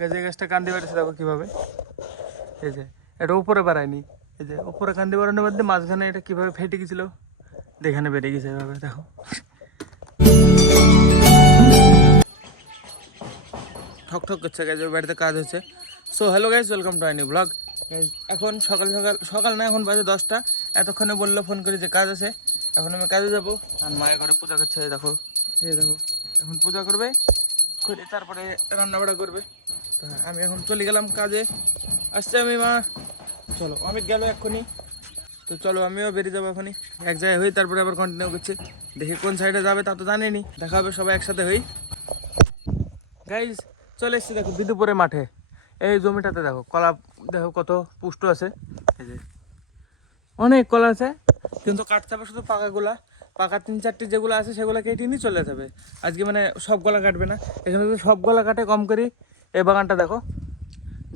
গাছে গাছটা কান্দি বেড়েছে দেখো কীভাবে, এই যে এটা উপরে বাড়ায়নি, এই যে উপরে কান্দি বাড়ানোর মধ্যে মাঝখানে এটা কীভাবে ফেটে গেছিল, দেখানে বেড়ে গেছে এভাবে দেখো। ঠক ঠক করছে গাইজ, ওই বাড়িতে কাজ হচ্ছে। So hello guys, welcome to I knew blog. Guys এখন সকাল সকাল সকাল না, এখন বাজে 10টা। এতক্ষণে বললো ফোন করে যে কাজ আছে, এখন আমি কাজে যাবো। আর মায়ের ঘরে পূজা করছে, এই দেখো, এই দেখো এখন পূজা করবে, করে তারপরে রান্নাবাড়া করবে। তো আমি এখন চলে গেলাম কাজে, আসছে আমি মা। চলো অমিত গেল এক্ষুনি, তো চলো আমিও বেরিয়ে যাবো এখনই। এক জায়গায় হই তারপরে আবার কন্টিনিউ করছি, দেখি কোন সাইডে যাবে তা তো জানিনি, দেখা হবে সবাই একসাথে হই। গাইজ চলে এসছি দেখো বিদুপুরের মাঠে, এই জমিটাতে দেখো কলা, দেখো কত পুষ্ট আছে, এই যে অনেক কলা আছে, কিন্তু কাটতে হবে শুধু পাকাগুলা। পাকা 3-4টি যেগুলো আছে সেগুলো কেটে নিয়ে চলে যাবে আজকে, মানে সব গলা কাটবে না। এখানে যদি সব গলা কাটে কম করি, এই বাগানটা দেখো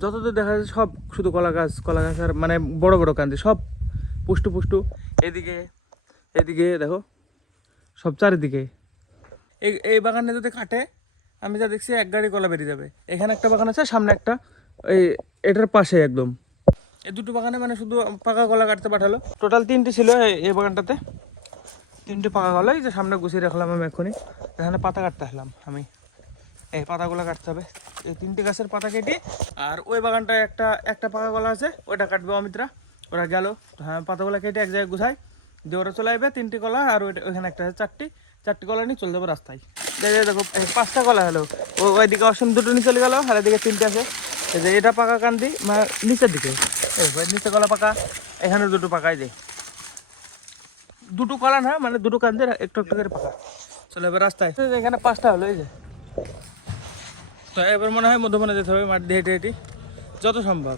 যতদূর দেখা যাচ্ছে সব শুধু কলা গাছ আর মানে বড় বড় কান্দি, সব পুষ্টু পুষ্টু। এদিকে এদিকে দেখো সব চারিদিকে। এই এই বাগানে যদি কাটে, আমি যা দেখছি 1 গাড়ি কলা বেরিয়ে যাবে। এখানে একটা বাগান আছে, সামনে একটা, এই এটার পাশে একদম। এই দুটো বাগানে মানে শুধু পাকা কলা কাটতে পাঠালো। টোটাল 3টি ছিল এই বাগানটাতে, 3টি পাকা কলা। এই যে সামনে গুছিয়ে রাখলাম আমি এক্ষুনি, এখানে পাতা কাটতে আসলাম আমি। এই পাতাগুলো কাটতে হবে, এই 3টি গাছের পাতা কেটে। আর ওই বাগানটায় একটা পাকা কলা আছে, ওইটা কাটবে অমিতরা, ওরা গেল। হ্যাঁ পাতাগুলো কেটে এক জায়গায় গুছাই দিয়ে ওরা চলে আসবে। 3টি কলা আর ওইখানে একটা আছে, 4টি কলা নিয়ে চলে যাবো রাস্তায়। দেখো 5টা কলা হলো, ওইদিকে অসীম 2টো নিয়ে চলে গেল, আর এদিকে 3টে আছে। এই যে এটা পাকা কান্দি নিচের দিকে, এই নিচে কলা পাকা, এখানে 2টো পাকাই দেয়। 2টো কলা না, মানে 2টো কান্দি একটু একটু করে পাকা। চলে এবার রাস্তায়, এখানে 5টা হলো। এই যে তো এবার মনে হয় মধ্যমনে যেতে হবে, মাঠ দিয়ে হেঁটে হেঁটে যত সম্ভব।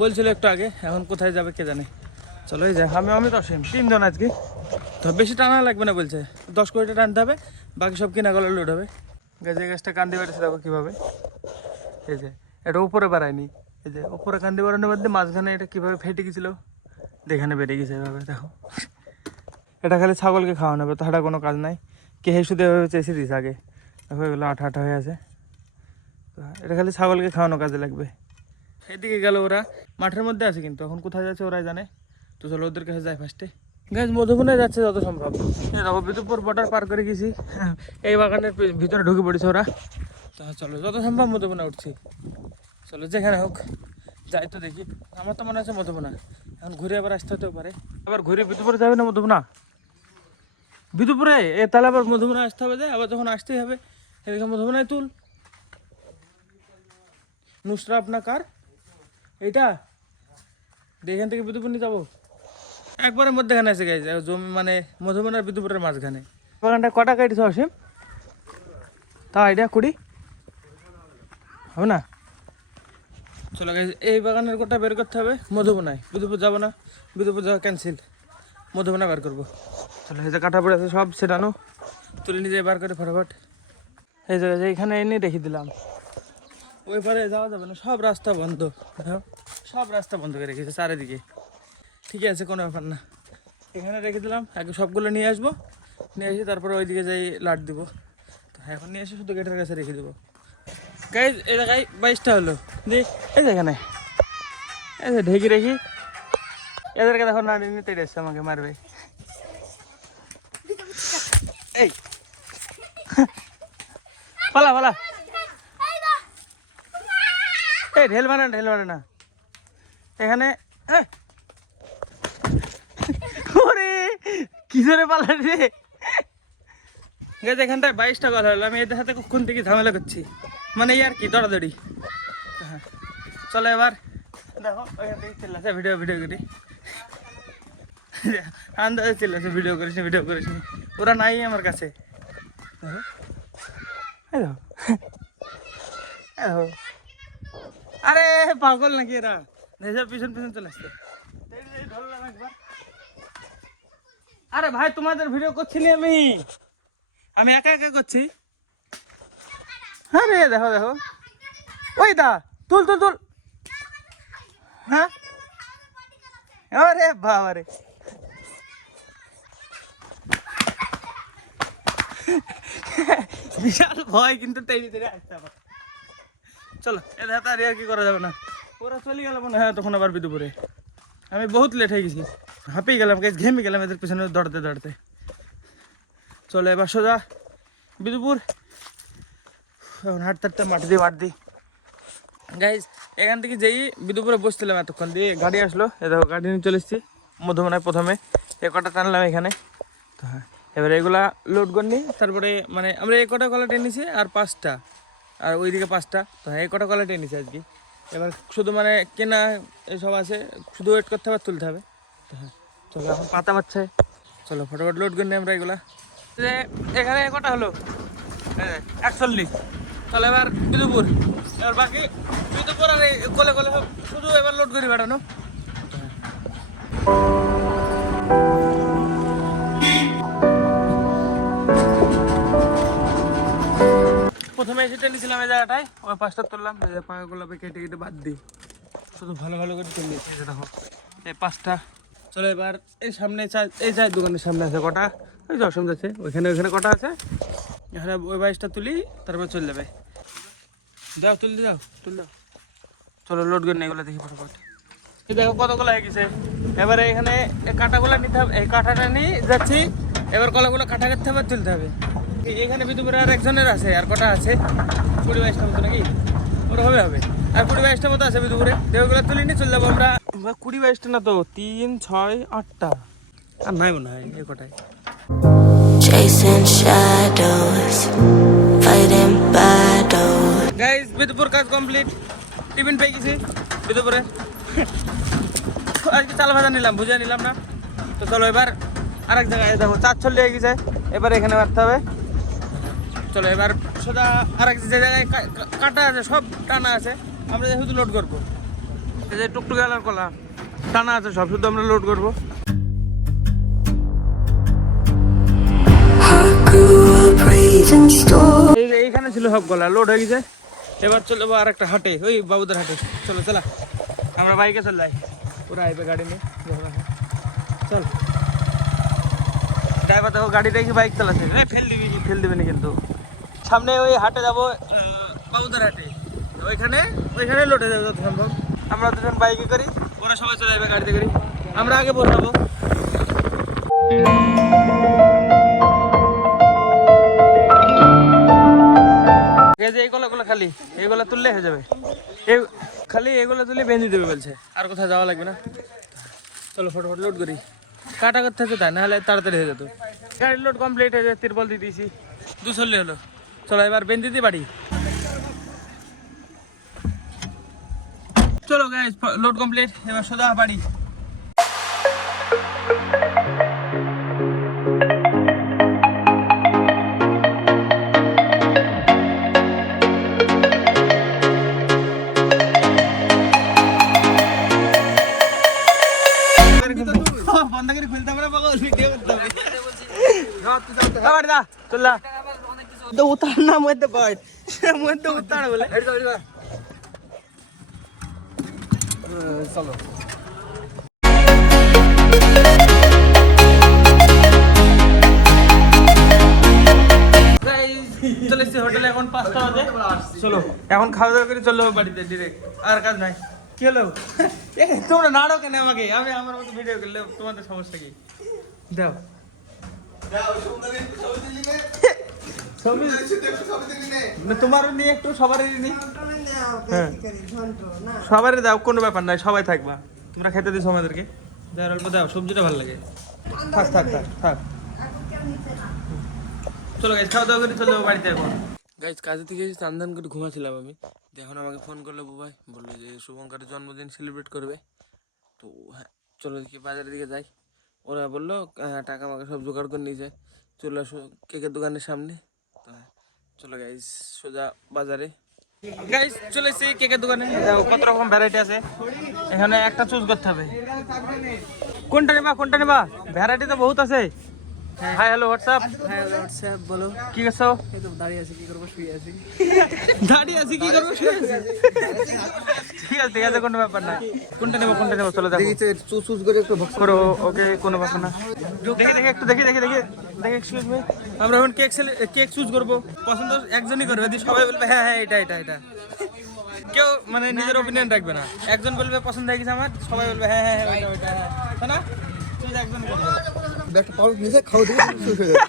বলছিল একটু আগে, এখন কোথায় যাবে কে জানে। চলো এই যে আমি তো অসীম 3 জন আজকে, তো বেশি টানা লাগবে না বলছে, 10 কোটিটা টানতে হবে, বাকি সব কিনা গলা লোড হবে। গাছে গাছটা কান্দি বেড়েছে দেখো কীভাবে, এই যে এটা উপরে বাড়ায়নি, এই যে উপরে কান্দি বাড়ানোর মধ্যে মাঝখানে এটা কীভাবে ফেটে গেছিলো, দেখানে বেড়ে গেছে এভাবে দেখো। এটা খালি ছাগলকে খাওয়ানো হবে, তাছাড়া কোনো কাজ নাই। কে শুধু এভাবে চেষে দিস আগে, দেখো এগুলো আঠা আঠা হয়ে আছে। এটা খালি ছাগলকে খাওয়ানো কাজে লাগবে। এদিকে গেল ওরা, মাঠের মধ্যে আছে কিন্তু এখন কোথায় যাচ্ছে ওরাই জানে। তো চলো ওদের কাছে যাই ফার্স্টে। গাছ মধুবনে যাচ্ছে যত সম্ভব। দেখো বিদুপুর বর্ডার পার করে গেছি, এই বাগানের ভিতরে ঢুকে পড়েছে ওরা। তা চলো যত সম্ভব মধুবনে উঠছি। চলো যেখানে হোক যাই তো দেখি। আমার তো মনে হচ্ছে মধুবনা, এখন ঘুরে আবার আসতে হতেও পারে। আবার ঘুরে বিদুপুরে যাবে না মধুবনা, বিদুপুরে তাহলে আবার মধুবনে আসতে হবে, যে আবার যখন আসতেই হবে এদিকে মধুবনায় তুল। নুসরা আপনার কার এইটা, এখান থেকে বিদুপুর নিয়ে যাবো একবারের মধ্যেখানে এসে গেছে জমি, মানে মধুবন আর বিদুপুরের মাঝখানে। বাগানটা কটা কাটিস অসীম, তা আইডিয়া 20 হবে না। চলো গেছে এই বাগানের গোটা বের করতে হবে, মধুবনায়। বিদুপুর যাবো না, বিদুপুর যাওয়া ক্যান্সেল, মধুবনা বের করবো। চলো এই যে কাটা পড়ে আছে সব, সেটানো তুলে নিজে বার করে ফটাফট। এই জায়গায় এইখানে এনে রেখে দিলাম, ওই পারে যাওয়া যাবে না, সব রাস্তা বন্ধ। সব রাস্তা বন্ধ করে রেখেছে চারিদিকে। ঠিক আছে কোনো ব্যাপার না, এখানে রেখে দিলাম। আগে সবগুলো নিয়ে আসবো, নিয়ে এসে তারপরে ওইদিকে যাই লাট দিব। তো এখন নিয়ে এসে শুধু গেটের কাছে রেখে দেবো। গাই এই জায়গায় 22টা হলো দি, এই যে এখানে এই যে ঢেকে রেখি। এদেরকে দেখো না নিতে এসছে, আমাকে মারবে। এই পালা পালা, এই ঢেল মানে না এখানে। ওরে কি ধরে পালা রে। গেছে এখানটায় 22টা কল হলো, আমি এদের সাথে কখন থেকে ঝামেলা করছি, মানে এই আর কি দৌড়াদৌড়ি। হ্যাঁ চলো এবার দেখো ওইখান থেকে চিল্লাছে ভিডিও করি, আন্দাজে চিল্লাছে ভিডিও করিস নি। ওরা নাই আমার কাছে। আরে পাগল নাকি এরা, পিছন চলে আসছে। ধরলাম একবার, আরে ভাই তোমাদের ভিডিও করছি আমি একা একা করছি। হ্যাঁ রে দেখো ওই দা তুল, হ্যাঁ আরে বাবা রে, বিশাল ভয় কিন্তু তেড়ে আসতে আবার। চলো এটা আর কি করা যাবে না, ওরা চলে গেল মনে হয় তখন আবার বিদুপুরে। আমি বহুত লেট হয়ে গেছি, হাঁপিয়ে গেলাম, ঘেমে গেলাম এদের পিছনে দৌড়াতে দৌড়াতে। চলো এবার সোজা বিদুপুর। এখন হাঁটতে হাঁটতে মাঠ দিই গাইজ। এখান থেকে যেই বিদুপুরে বসছিলাম এতক্ষণ দিয়ে গাড়ি আসলো, এ দেখো গাড়ি নিয়ে চলে এসেছি মধুমনায়। প্রথমে এ কটা টানলাম এখানে, তো হ্যাঁ এবার এগুলা লোড করে নিই। তারপরে মানে আমরা এই কটা কলা টেনেছি আর 5টা, আর ওইদিকে 5টা, তো হ্যাঁ এই কটা কলা টেনেছি আজকে। এবার শুধু মানে কেনা এসব আছে, শুধু ওয়েট করতে হবে, তুলতে হবে। তো হ্যাঁ চলো এখন পাতা মারছে, চলো ফটোফট লোড করে নিই আমরা এগুলা। যে এখানে কটা হলো 41। চলো এবার বিদুপুর, এবার বাকি বিদুপুর আর কোলে কোলে শুধু এবার লোড করি বেড়ানো। প্রথমে এসে টেনেছিলাম এই জায়গাটায়, ওই 5টা তুললাম, পাকাগুলো কেটে কেটে বাদ দিই, শুধু ভালো ভালো করে তুলে নিচ্ছি। দেখো এই 5টা। চলো এবার এই সামনে এই চায়ের দোকানের সামনে আছে কটা, ওই যে অসুবিধা আছে, ওইখানে কটা আছে, এখানে ওই 22টা তুলি, তারপর চলে যাবে। যাও তুল দাও। চলো লোড করে নিই এগুলো, দেখি ফটোফট। দেখো কতগুলো হয়ে গেছে। এবারে এখানে কাঁটাগুলো নিতে হবে, এই কাঁটাটা নিয়ে যাচ্ছি। এবার কলাগুলো কাটা করতে হবে, তুলতে হবে। এখানে বিদুপুরে আর একজনের আছে, আর কটা আছে 20-22টা মতো নাকি, ওরা হবে আর 20-22টা মতো আছে বিদুপুরে। ওগুলো তুলে নিয়ে চলে যাবো আমরা। 20-22টা না তো, 3, 6, 8টা আর নাই মনে হয় এই কটায়। গাইস বিদুপুর কাজ কমপ্লিট, টিফিন পেয়ে গেছি বিদুপুরে। আজকে চাল ভাজা নিলাম, ভুজিয়া নিলাম না। তো চলো এবার আরেক জায়গায় দেখো 4 লেগে গেছে, এবার এখানে মারতে হবে। চলো এবার সোজা আরেক যে জায়গায় কাটা আছে সব টানা আছে, আমরা শুধু লোড করবো। এই যে টুকটুক আলার কলা টানা আছে সব, শুধু আমরা লোড করবো। এইখানে ছিল সব গলা লোড হয়ে গেছে। এবার চলে যাবো আর একটা হাটে, ওই বাবুদের হাটে। চলো চলা আমরা বাইকে চলে যাই, ওরা আইবে গাড়ি নিয়ে। চল ড্রাইভার দেখো গাড়ি রেখে বাইক চালাচ্ছে, ফেল দিবি না কিন্তু। সামনে ওই হাটে যাবো, বাবুদের হাটে, ওইখানে লোটে যাবো যত সম্ভব। আমরা দুজন বাইকে করি, ওরা সবাই চলে যাবে গাড়িতে করি, আমরা আগে বসাবো। এই কলাগুলো খালি এইগুলো তুললে হয়ে যাবে, খালি এগুলো তুলে বেঁধে দেবে বলছে, আর কোথাও যাওয়া লাগবে না। চলো ফটোফট লোড করি, কাটা করতে হচ্ছে তাই, নাহলে তাড়াতাড়ি হয়ে যেত। গাড়ির লোড কমপ্লিট হয়ে যায়, তিরপল দিয়ে দিয়েছি, 2 হলো। চলো এবার বেঁধে দিই বাড়ি। চলো গাইস লোড কমপ্লিট, এবার সোজা বাড়ি। উতার না মধ্যে মধ্যে উতার বলে চলো। চলে এসছি হোটেলে, এখন 5টা বাজে। চলো এখন খাওয়া দাওয়া করে চলে যাবো বাড়িতে ডিরেক্ট, আর কাজ নাই। কি হলো তোমরা নাড়ো কেন আমাকে, আমি আমার মতো ভিডিও করলে তোমাদের সমস্যা কি? দাও তোমারও নিয়ে একটু, সবারই নি, সবারই দাও, কোনো ব্যাপার নাই, সবাই থাকবা, তোমরা খেতে দিছো আমাদেরকে। যার অল্প দাও, সবজিটা ভালো লাগে। থাক থাক থাক থাক। চলো গাইস খাওয়া দাওয়া করে চলে যাবো বাড়িতে এখন। গাইস কাজে থেকে এসে স্নান দান করে ঘুমাচ্ছিলাম আমি, এখন আমাকে ফোন করলো বুবাই, বললো যে শুভঙ্করের জন্মদিন সেলিব্রেট করবে। তো হ্যাঁ চলো দেখি বাজারের দিকে যাই। ওরা বললো টাকা আমাকে সব জোগাড় করে নিয়ে যায়, চলে আসো কেকের দোকানের সামনে। তো হ্যাঁ চলো গাইস সোজা বাজারে। গাইস চলে এসেছি কেকের দোকানে, কত রকম ভ্যারাইটি আছে, এখানে একটা চুজ করতে হবে। কোনটা নেবা ভ্যারাইটি তো বহুত আছে। হাই হ্যালো হোয়াটসঅ্যাপ, বলো কি করছো? দাঁড়িয়ে আছি, কি করবো, শুয়ে আছি। দাঁড়িয়ে আছি, কি করবো, শুয়ে আছি। ঠিক আছে কোনো ব্যাপার না। কোনটা নেবো চলো দেখো, চুজ করে একটু বক্স করো। ওকে কোনো ব্যাপার না, দেখি এক্সকিউজ মি, আমরা এখন কেক চুজ করবো। পছন্দ একজনই করবে, যদি সবাই বলবে হ্যাঁ এটা কেউ মানে নিজের ওপিনিয়ন রাখবে না, একজন বলবে পছন্দ হয়ে গেছে আমার, সবাই বলবে হ্যাঁ হ্যাঁ হ্যাঁ ওইটা ওইটা হ্যাঁ, তাই না? তুই একজন বলবে একটা পাউরুটি নিয়ে খাও দিবে শেষ হয়ে যাবে।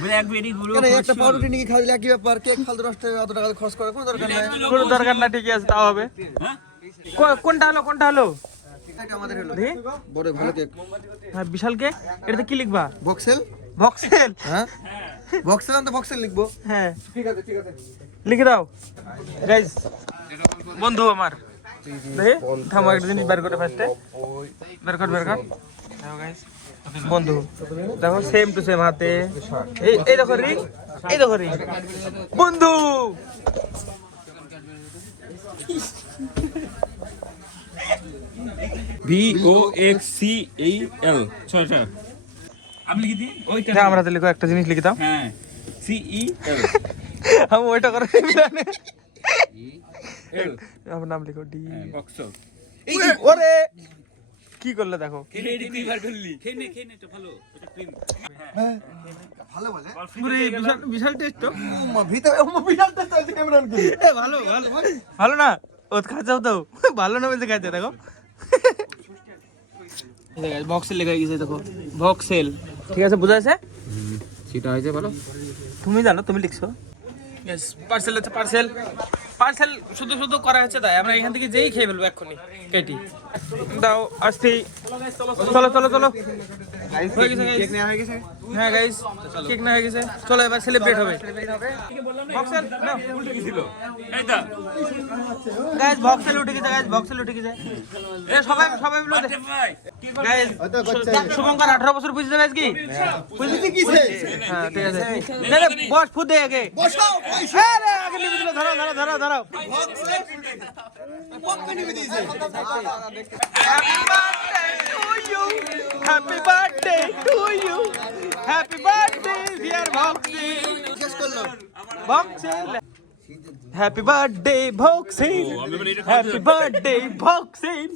বলে এক বেরি গুলো কেন একটা পাউরুটি নিয়ে খাওয়া দিলে কি ব্যাপার? কেক ফালতু নষ্ট অত টাকা খরচ করার কোনো দরকার নাই। কোনো দরকার না, ঠিকই আছে, তাও হবে। হ্যাঁ কোনটা হলো কোনটা হলো? এটা আমাদের হলো দেখি। বড় ভালো কেক। হ্যাঁ বিশাল কেক, এটাতে কি লিখবা? বক্সেল? ভক্সেল? হ্যাঁ বক্সেল, আমি তো বক্সেল লিখবো। হ্যাঁ ঠিক আছে ঠিক আছে। লিখে দাও গাইস। বন্ধু আমার দেখি, থামো একটা জিনিস বের করে ফার্স্টে, বের কর বের কর। দেখো গাইস, বন্ধু দেখো সেম টু সেম হাতে, এই দেখো রিং, এই দেখো রিং, বন্ধু VOXCEL 6টা আমি লিখে দিই ওইটা হ্যাঁ আমরা লিখো, একটা জিনিস লিখে দাও। হ্যাঁ CEL আমি ওইটা করে জানি, আমার নাম লিখো ডি। বক্স ওরে কি করলে দেখো, এডি তুই বার করলি খেয়ে নে তো ভালো এটা ক্রিম ভালো বলে। পুরো বিশাল বিশাল টেস্ট তো। ভিতরে বিড়ালটা তো ক্যামেরা অন করি। ভালো ভালো ভালো না, ও খাচ্ছাও তো ভালো না বলতে খাচ্ছে দেখো। বক্সেল লেখা গেছে দেখো, বক্সেল, ঠিক আছে বোঝা আছে? সেটা হয়েছে ভালো তুমি জানো, তুমি লিখছো। পার্সেল হচ্ছে পার্সেল, পার্সেল শুধু শুধু করা হচ্ছে, তাই আমরা এখান থেকে যেই খেয়ে ফেলবো এক্ষুনি কেটি দাও আসতে। চলো চলো চলো, হয়ে গেছে guys। কেক নেওয়া হয়ে গেছে। হ্যাঁ গাইস, কেক না হয়ে গেছে, চলো এবার সেলিব্রেট হবে। বক্সেল নাও, উল্টে গেছিল এই দা গাইস বক্সেল উঠে গেছে, গাইস বক্সেল উঠে গেছে। এ সবাই সবাই মিলে আরে ভাই গাইস, শুভঙ্কর 18 বছর বুঝতে পারছিস কি? বুঝলি কিছে? হ্যাঁ ঠিক আছে, নে নে বস ফুদ দে আগে, বসো পয়সা হ্যাঁ রে আগে নিবি দিলে, ধরো ধরো ধরো ধরো। পক্কা নিবে দিয়েছে। Happy birthday to you, happy birthday dear Bhoxel, শেষ করলো। Bhoxel, happy birthday Bhoxel, happy birthday Bhoxel।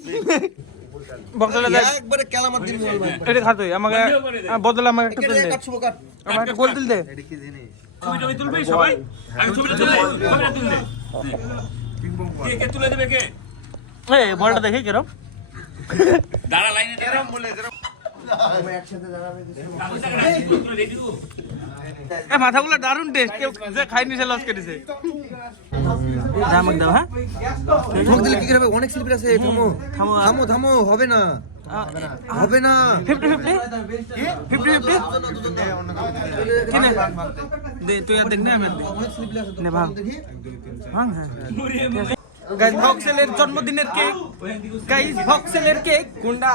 Bhoxel একবারে কেলামাত দিন বল ভাই। এটা খাতো আমাকে, বদলে আমাকে একটা তুল দে, কাট শুভ কাট। আমাকে একটা গোল তুল দে। ছবিটা তুলবে সবাই আমি ছবিটা তুলবে কে তুলে দেবে কে এ বলটা দেখি কিরম, দাঁড়া লাইনে দাঁড়া বলে রেডি গো এ মাথাগুলো দারুণ টেস্ট, কেউ যে খাইনি সে লস করেছে। আমাকে দাও, হ্যাঁ ঠোক দিলে কি হবে? অনেক স্লিপ আছে। থামো থামো। থামো থামো, হবে না হবে না। 50-50 50-50 কি নে দে, তুই আর দেখ না আমি আর দেখ অনেক স্লিপ আছে। নে ভাঙ দেখি ভাঙ। হ্যাঁ গাইস, ভক্সেলের জন্মদিনের কেক, গাইস ভক্সেলের কেক গুন্ডা।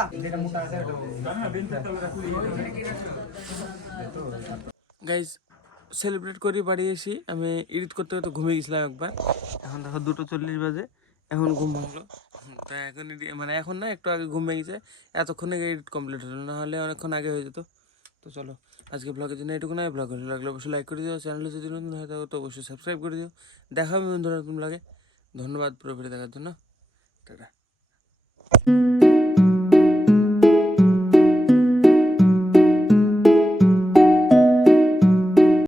গাইস সেলিব্রেট করি বাড়ি এসে, আমি এডিট করতে করতে ঘুমিয়ে গেছিলাম একবার, এখন দেখো 2:40 বাজে, এখন ঘুম ভাঙলো। তাই এখন মানে এখন না, একটু আগে ঘুম ভেঙেছে, এতক্ষণে এডিট কমপ্লিট হলো, না হলে অনেকক্ষণ আগে হয়ে যেত। তো চলো আজকে ব্লগের জন্য এটুকু নয়, ব্লগ ভালো লাগলে অবশ্যই লাইক করে দিও, চ্যানেলে যদি নতুন হয়ে থাকো তো অবশ্যই সাবস্ক্রাইব করে দিও। দেখা হবে বন্ধুরা নতুন ব্লগে, ধন্যবাদ পুরো ভিডিও দেখার জন্য, টাটা।